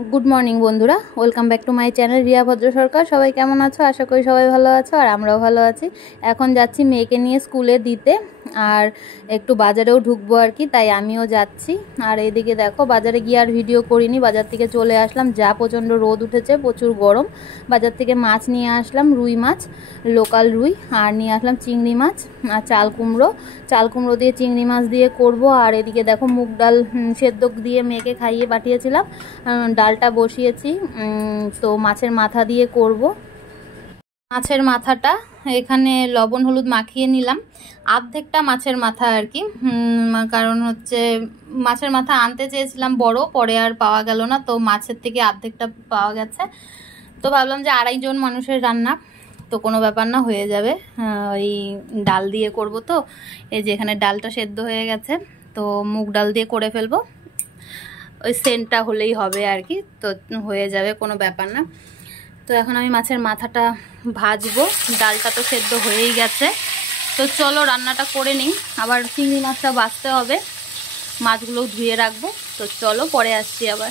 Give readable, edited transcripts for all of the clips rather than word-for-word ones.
Good morning बंधुरा welcome back to my channel Riya Bhadra Sarkar. सबाई केमन आछो? आशा करी सबाई भालो आछो और आमराओ भालो आछि। एखन जाच्छि मेयेके निये स्कूले दिते और एकटू बाजारेও ढुकबो आर कि, ताई आमिও যাচ্ছি। আর এদিকে দেখো বাজারে গিয়ে আর ভিডিও করিনি, বাজার থেকে চলে আসলাম। যা প্রচণ্ড রোদ উঠেছে, প্রচুর গরম। বাজার থেকে মাছ নিয়ে আসলাম, রুই মাছ, লোকাল রুই, আর নিয়ে আসলাম চিংড়ি মাছ আর চাল কুমড়ো দিয়ে চিংড়ি মাছ দিয়ে করব। আর এদিকে দেখো মুগ ডাল সেদ্ধ দিয়ে মেয়েকে খাইয়ে পাঠিয়েছিলাম, ডালটা বসিয়েছি। তো মাছের মাথা দিয়ে করব। মাছের মাথাটা এখানে লবণ হলুদ মাখিয়ে নিলাম, আর্ধেকটা মাছের মাথা আর কি, কারণ হচ্ছে মাছের মাথা আনতে চেয়েছিলাম বড়, পরে আর পাওয়া গেল না, তো মাছের থেকে আর্ধেকটা পাওয়া গেছে। তো ভাবলাম যে 2.5 জন মানুষের রান্না, তো কোনো ব্যাপার না, হয়ে যাবে। ওই ডাল দিয়ে করব। তো এই যে এখানে ডালটা সেদ্ধ হয়ে গেছে, তো মুগ ডাল দিয়ে করে ফেলবো। ওই সেন্টটা হলেই হবে আর কি, তো হয়ে যাবে, কোনো ব্যাপার না। তো এখন আমি মাছের মাথাটা ভাজবো, ডালটা তো সেদ্ধ হয়েই গেছে। তো চলো রান্নাটা করে নিই, আবার চিংড়ি মাছটা ভাজতে হবে, মাছগুলো ধুয়ে রাখবো। তো চলো পরে আসছি আবার।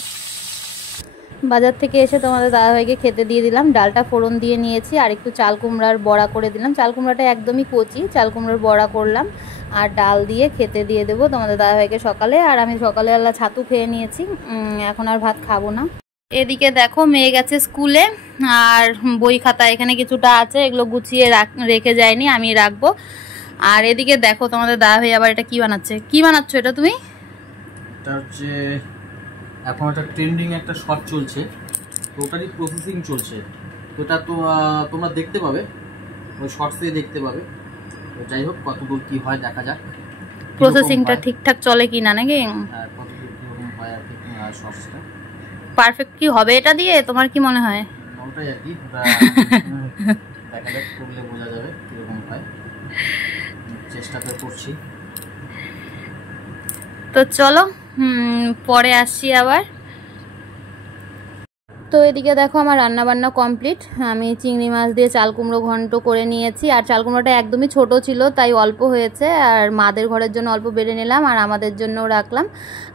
বাজার থেকে এসে তোমাদের দাদাভাইকে খেতে দিয়ে দিলাম, ডালটা ফোড়ন দিয়ে নিয়েছি, আর একটু চাল কুমড়ার বড়া করে দিলাম। চাল কুমড়াটা একদমই কচি, চাল কুমড়ার বড়া করলাম আর ডাল দিয়ে খেতে দিয়ে দেবো তোমাদের দাদাভাইকে সকালে। আর আমি সকালবেলা ছাতু খেয়ে নিয়েছি, এখন আর ভাত খাবো না। এদিকে দেখো মেয়ে গেছে স্কুলে, আর বই খাতা এখানে কিছুটা আছে, এগুলো গুছিয়ে রেখে যায়নি, আমি রাখবো। আর এদিকে দেখো তোমাদের দাদাভাই আবার এটা কি বানাচ্ছে। কি বানাচ্ছো এটা তুমি? এটা হচ্ছে এখন একটা ট্রেন্ডিং একটা শট চলছে, তো ওটারই প্রসেসিং চলছে। তো এটা তো তোমরা দেখতে পাবে, ওই শর্টসে দেখতে পাবে। তো যাই হোক, কতদূর কি হয় দেখা যাক, প্রসেসিংটা ঠিকঠাক চলে কি না, নাকি কতদূর কিরকম হয় আর কি শর্টসটা পারফেক্ট কি হবে এটা দিয়ে, তোমার কি মনে হয়? ওটাই আর কি, দেখা যাক, করলে বোঝা যাবে কিরকম হয়। চেষ্টা তো করছি। তো চলো পরে আসছি আবার। তো এদিকে দেখো আমার রান্না বান্না কমপ্লিট। আমি চিংড়ি মাছ দিয়ে চাল কুমড়ো ঘন্ট করে নিয়েছি, আর চাল কুমড়োটা একদমই ছোট ছিল, তাই অল্প হয়েছে, আর মাদের ঘরের জন্য অল্প বেড়ে নিলাম আর আমাদের জন্যও রাখলাম।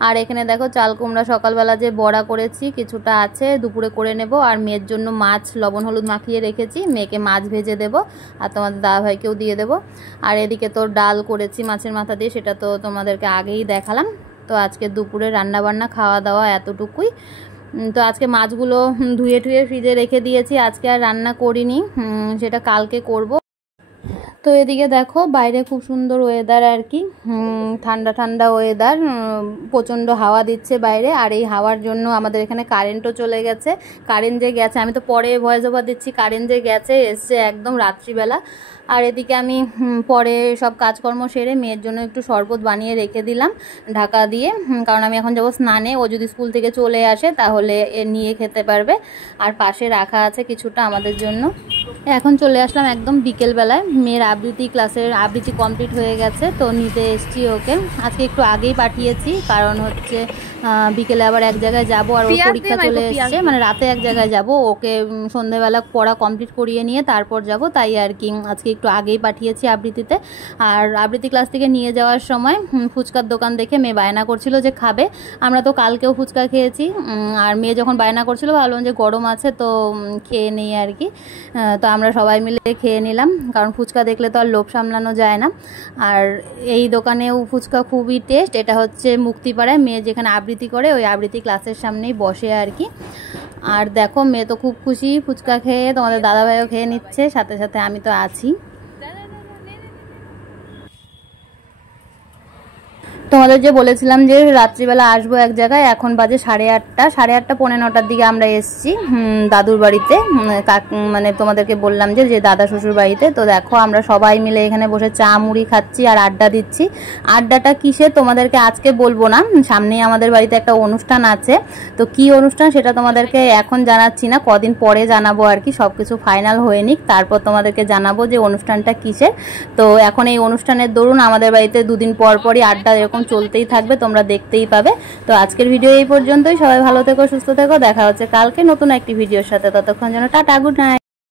আর এখানে দেখো চাল কুমড়া সকালবেলা যে বড়া করেছি কিছুটা আছে, দুপুরে করে নেব। আর মেয়ের জন্য মাছ লবণ হলুদ মাখিয়ে রেখেছি, মেয়েকে মাছ ভেজে দেব, আর তোমাদের দাদাভাইকেও দিয়ে দেব। আর এদিকে তো ডাল করেছি মাছের মাথা দিয়ে, সেটা তো তোমাদেরকে আগেই দেখালাম। তো আজকে দুপুরে রান্না বান্না খাওয়া দাওয়া এতটুকুই। তো আজকে মাছগুলো ধুয়ে টুয়ে ফ্রিজে রেখে দিয়েছি, আজকে আর রান্না করিনি, সেটা কালকে করব। তো এদিকে দেখো বাইরে খুব সুন্দর ওয়েদার আর কি, ঠান্ডা ঠান্ডা ওয়েদার, প্রচণ্ড হাওয়া দিচ্ছে বাইরে। আর এই হাওয়ার জন্য আমাদের এখানে কারেন্টও চলে গেছে। কারেন্ট যে গেছে, আমি তো পরে ভয়েস ওভার দিচ্ছি, কারেন্ট যে গেছে এসছে একদম রাত্রিবেলা। আর এদিকে আমি পরে সব কাজকর্ম সেরে মেয়ের জন্য একটু শরবত বানিয়ে রেখে দিলাম ঢাকা দিয়ে, কারণ আমি এখন যাবো স্নানে, ও যদি স্কুল থেকে চলে আসে তাহলে নিয়ে খেতে পারবে। আর পাশে রাখা আছে কিছুটা আমাদের জন্য। এখন চলে আসলাম একদম বিকেলবেলায়, মেয়ের আবৃত্তি ক্লাসের আবৃত্তি কমপ্লিট হয়ে গেছে, তো নিতে এসছি ওকে। আজকে একটু আগেই পাঠিয়েছি, কারণ হচ্ছে বিকেলে আবার এক জায়গায় যাব, আর ওর পরীক্ষা চলে এসছে, মানে রাতে এক জায়গায় যাব, ওকে সন্ধ্যেবেলা পড়া কমপ্লিট করিয়ে নিয়ে তারপর যাব, তাই আর কি আজকে একটু আগেই পাঠিয়েছি আবৃত্তিতে। আর আবৃত্তি ক্লাস থেকে নিয়ে যাওয়ার সময় ফুচকার দোকান দেখে মেয়ে বায়না করছিল যে খাবে। আমরা তো কালকেও ফুচকা খেয়েছি, আর মেয়ে যখন বায়না করছিল ভাবলাম যে গরম আছে তো খেয়ে নেই আর কি। তো আমরা সবাই মিলে খেয়ে নিলাম, কারণ ফুচকা দেখলে তো আর লোভ সামলানো যায় না। আর এই দোকানেও ফুচকা খুবই টেস্ট। এটা হচ্ছে মুক্তিপাড়ায়, মেয়ে যেখানে আবৃত্তি করে ওই আবৃত্তি ক্লাসের সামনেই বসে আর কি। আর দেখো মেয়ে তো খুব খুশি ফুচকা খেয়ে, তোমাদের দাদাভাইও খেয়ে নিচ্ছে, সাথে সাথে আমি তো আছি। তোমাদের যে বলেছিলাম যে রাত্রিবেলা আসবো এক জায়গায়, এখন বাজে 8:30, 8:30 পৌনে 9টার দিকে আমরা এসছি দাদুর বাড়িতে, মানে তোমাদেরকে বললাম যে দাদা শ্বশুর বাড়িতে। তো দেখো আমরা সবাই মিলে এখানে বসে চা মুড়ি খাচ্ছি আর আড্ডা দিচ্ছি। আড্ডাটা কিসে তোমাদেরকে আজকে বলবো না, সামনেই আমাদের বাড়িতে একটা অনুষ্ঠান আছে, তো কি অনুষ্ঠান সেটা তোমাদেরকে এখন জানাচ্ছি না, কদিন পরে জানাবো আর কি, সব কিছু ফাইনাল হয়ে নিক তারপর তোমাদেরকে জানাবো যে অনুষ্ঠানটা কিসের। তো এখন এই অনুষ্ঠানের দরুন আমাদের বাড়িতে দুদিন পর পরই আড্ডা এরকম চলতেই থাকবে, তোমরা দেখতেই পাবে। তো আজকের ভিডিও এই পর্যন্তই, সবাই ভালো থেকো সুস্থ থেকো, দেখা হচ্ছে কালকে নতুন একটি ভিডিওর সাথে, ততক্ষণ যেন টাটা, গুড নাইট।